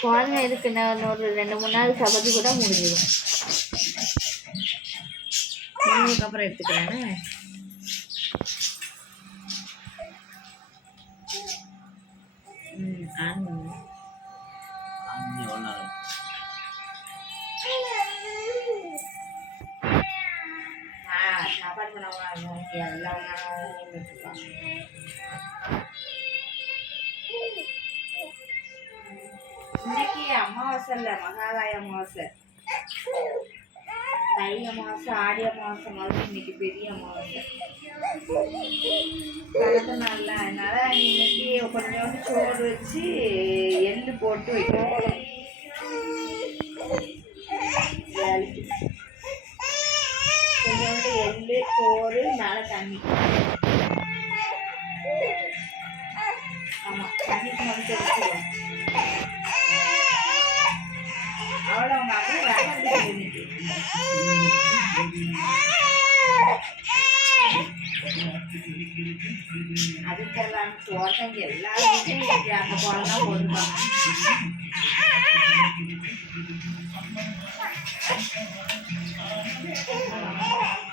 குழந்தை இதுக்கு நான் ஒரு 2-3 நாள் சபதி கூட முடிஞ்சிடும். முடிஞ்சதுக்கப்புறம் எடுத்துக்கிறேன்னு சாப்பாடு பண்ண எல்லாம் இன்னைக்கு அமாவாசை இல்லை, மகாலய அமாவாசை, தை அமாவாசை, ஆடி அமாவாசை மாதிரி இன்னைக்கு பெரிய அமாவாசை. கலந்து நல்லா அதனால இன்னைக்கு கொஞ்சோண்டு சோறு வச்சு எள்ளு போட்டு வைக்கணும். கொஞ்சோண்டு எள்ளு, சோறு, மேலே தண்ணி. ஆமாம், தண்ணிக்கு வந்து வச்சுருவோம். அவ்வளோ அவங்க அப்படியே வேலை இன்னைக்கு. அதுக்கெல்லாம் தோட்டம் எல்லாருமே அந்த குழந்தான் போட்டுருப்பாங்க.